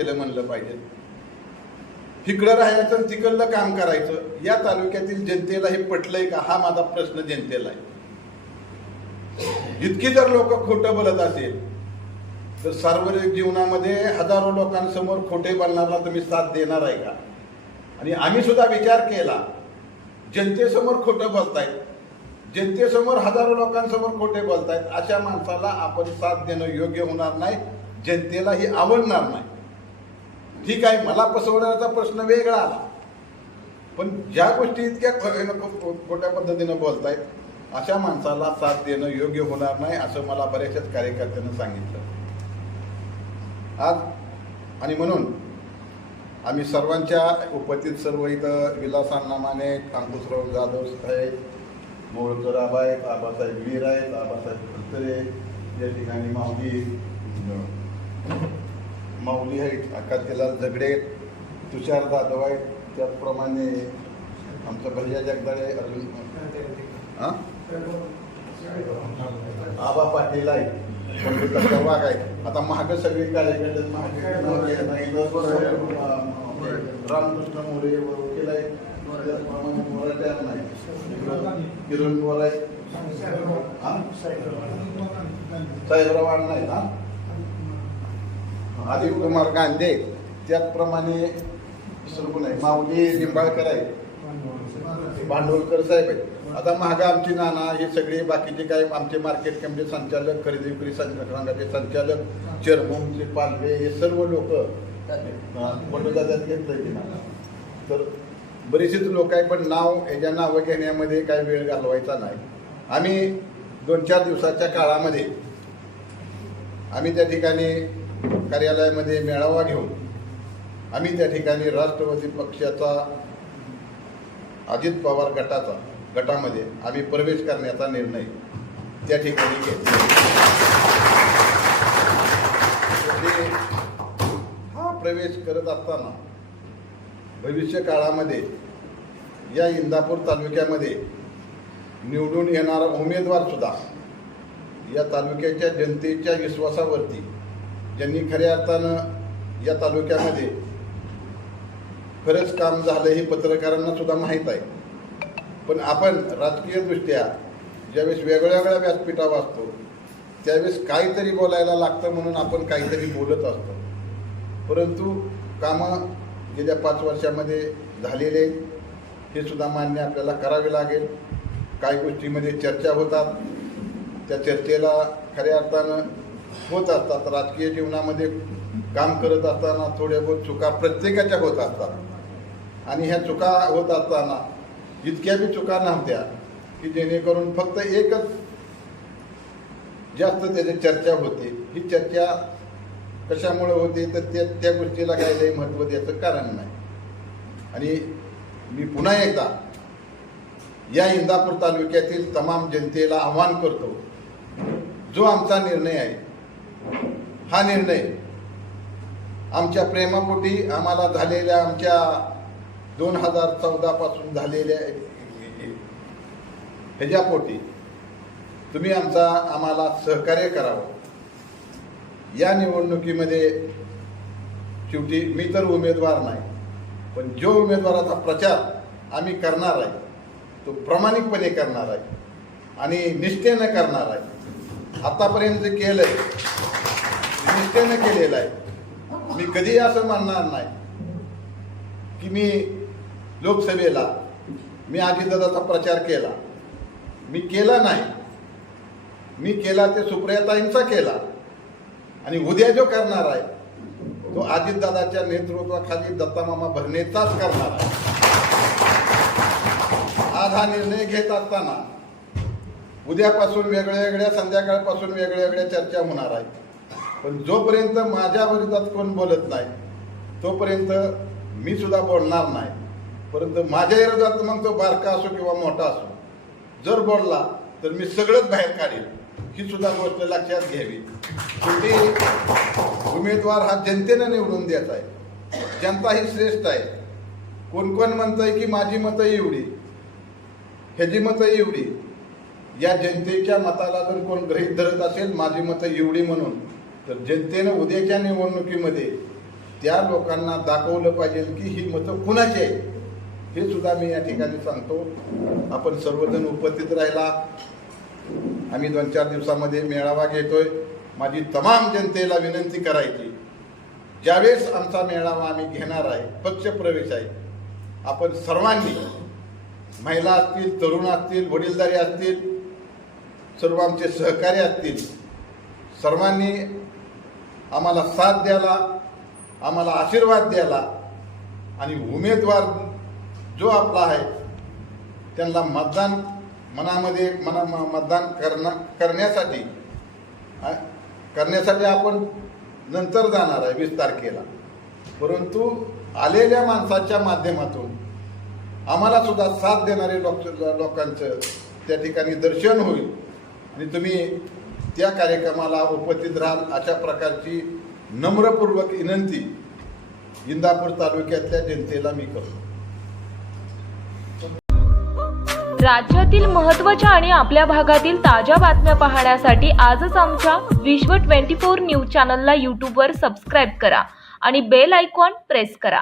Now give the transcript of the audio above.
केलं म्हणलं पाहिजे. इकडं राहायचं आणि तिकडलं काम करायचं या तालुक्यातील जनतेला हे पटलंय का, हा माझा प्रश्न जनतेला आहे. इतकी जर लोक खोटं बोलत असेल तर सार्वजनिक जीवनामध्ये हजारो लोकांसमोर खोटे बोलणारा तुम्ही साथ देणार आहे का? आणि आम्ही सुद्धा विचार केला, जनतेसमोर खोटं बोलतायत, जनतेसमोर हजारो लोकांसमोर खोटे बोलतायत, अशा माणसाला आपण साथ देणं योग्य होणार नाही, जनतेला ही आवडणार नाही. ठीक आहे, मला फसवण्याचा प्रश्न वेगळा आला, पण ज्या गोष्टी इतक्या खोट्या पद्धतीनं बोलतायत अशा माणसाला साथ देणं योग्य होणार नाही, असं मला बऱ्याचशाच कार्यकर्त्यांना सांगितलं आज. आणि म्हणून आम्ही सर्वांच्या उपस्थित सर्व इथं विलास अण्णा माने, अंकुशराव जाधव आहेत, मोळकर आबा आहेत, आबासाहेब वीर आहेत, आबासाहेब फुलतरे, या ठिकाणी माऊली आहेत, आकाशलाल झगडे, तुषार जाधव आहेत, त्याचप्रमाणे आमचं भैया जगदाळे, आबा पाटील आहे, वाघ आहे. आता महाग सगळे कार्यकर्ते रामकृष्ण मोरे वकील आहेत, किरण पवार आहे, साहेबराव अण्णा आहेत, आदित्य कुमार गांधे, त्याचप्रमाणे सर्व नाही, माऊली निंबाळकर आहे, भांडवलकर साहेब आहेत. आता महागा आमची नाना, हे सगळे बाकीचे काय आमचे मार्केट कमिटी संचालक, खरेदी विक्री संघाचे संचालक, चेअरमनचे पालवे, हे सर्व लोक घेतलं की ना. तर बरेचसेच लोक आहे, पण याच्या नावं घेण्यामध्ये काय वेळ घालवायचा नाही. आम्ही 2-4 दिवसाच्या काळामध्ये आम्ही त्या ठिकाणी कार्यालयामध्ये मेळावा घेऊन आम्ही त्या ठिकाणी राष्ट्रवादी पक्षाचा अजित पवार गटामध्ये आम्ही प्रवेश करण्याचा निर्णय त्या ठिकाणी घेतला. हा प्रवेश करत असताना भविष्य काळामध्ये या इंदापूर तालुक्यामध्ये निवडून येणारा उमेदवार सुद्धा या तालुक्याच्या जनतेच्या विश्वासावरती, ज्यांनी खऱ्या अर्थानं या तालुक्यामध्ये खरंच काम झालं हे पत्रकारांना सुद्धा माहीत आहे. पण आपण राजकीय दृष्ट्या ज्यावेळेस वेगळ्या व्यासपीठावर असतो त्यावेळेस काहीतरी बोलायला लागतं म्हणून आपण काहीतरी बोलत असतो. परंतु कामं गेल्या 5 वर्षामध्ये झालेले हे सुद्धा मान्य आपल्याला करावे लागेल. काही गोष्टीमध्ये चर्चा होतात, त्या चर्चेला खऱ्या अर्थानं होत असतात. राजकीय जीवनामध्ये काम करत असताना थोड्या बहुत चुका प्रत्येकाच्या होत असतात आणि ह्या चुका होत असताना इतक्या बी चुका नव्हत्या की जेणेकरून फक्त एकच जास्त त्याची चर्चा होते. ही चर्चा कशामुळे होते तर त्या गोष्टीला काय लई महत्त्व द्यायचं कारण नाही. आणि मी पुन्हा एकदा या इंदापूर तालुक्यातील तमाम जनतेला आवाहन करतो, जो आमचा निर्णय आहे हा निर्णय आमच्या प्रेमापोटी आम्हाला झालेल्या, आमच्या 2014 पासून झालेल्या ह्याच्यापोटी तुम्ही आम्हाला सहकार्य करावं. या निवडणुकीमध्ये शेवटी मी तर उमेदवार नाही, पण जो उमेदवाराचा प्रचार आम्ही करणार आहे तो प्रामाणिकपणे करणार आहे आणि निष्ठेनं करणार आहे. आतापर्यंत केलंय, निष्ठेनं केलेलं आहे. मी कधी असं म्हणणार नाही की मी लोकसभेला मी अजितदादाचा प्रचार केला, मी केला नाही. मी केला ते सुप्रियाताईंचा केला आणि उद्या जो करणार आहे तो अजितदादाच्या नेतृत्वाखाली दत्तामामा भरणेचाच करणार आहे. आज हा निर्णय घेत असताना उद्यापासून वेगळ्या संध्याकाळपासून वेगळ्या चर्चा होणार आहे. पण जोपर्यंत माझ्या विरोधात कोण बोलत नाही तोपर्यंत मी सुद्धा बोलणार नाही. परंतु माझ्या विरोधात मग तो बारका असो किंवा मोठा असो जर बोलला तर मी सगळंच बाहेर काढेल, ही सुद्धा गोष्ट लक्षात घ्यावी. शेवटी उमेदवार हा जनतेनं निवडून द्यायचा आहे. जनता ही श्रेष्ठ आहे. कोण म्हणतंय की माझी मतं एवढी, ह्याची मतं एवढी. या जनतेच्या मताला जर कोण गृहीत धरत असेल माझी मतं एवढी म्हणून, तर जनतेनं उद्याच्या निवडणुकीमध्ये त्या लोकांना दाखवलं पाहिजे की ही मतं कुणाची आहे, हे सुद्धा मी या ठिकाणी सांगतो. आपण सर्वजण उपस्थित राहिला. आम्ही 2-4 दिवसामध्ये मेळावा घेतोय. माझी तमाम जनतेला विनंती करायची, ज्यावेळेस आमचा मेळावा आम्ही घेणार आहे, पक्षप्रवेश आहे, आपण सर्वांनी, महिला असतील, तरुण असतील, वडीलधारी असतील, सर्व आमचे सहकारी असतील, सर्वांनी आम्हाला साथ द्यायला, आम्हाला आशीर्वाद द्यायला आणि उमेदवार जो आपला आहे त्यांना मतदान मतदान करण्यासाठी आपण नंतर जाणार आहे 20 तारखेला. परंतु आलेल्या माणसाच्या माध्यमातून आम्हाला सुद्धा साथ देणारे लोकांचं त्या ठिकाणी दर्शन होईल आणि तुम्ही त्या कार्यक्रमाला उपस्थित राहाल, अशा प्रकारची नम्रपूर्वक विनंती इंदापूर तालुक्यातल्या जनतेला मी करतो. राज्यातील महत्त्वाच्या आणि आपल्या भागातील ताज्या बातम्या पाहण्यासाठी आजच आमच्या विश्व 24 न्यूज चॅनलला यूट्यूबवर सबस्क्राईब करा आणि बेल आयकॉन प्रेस करा.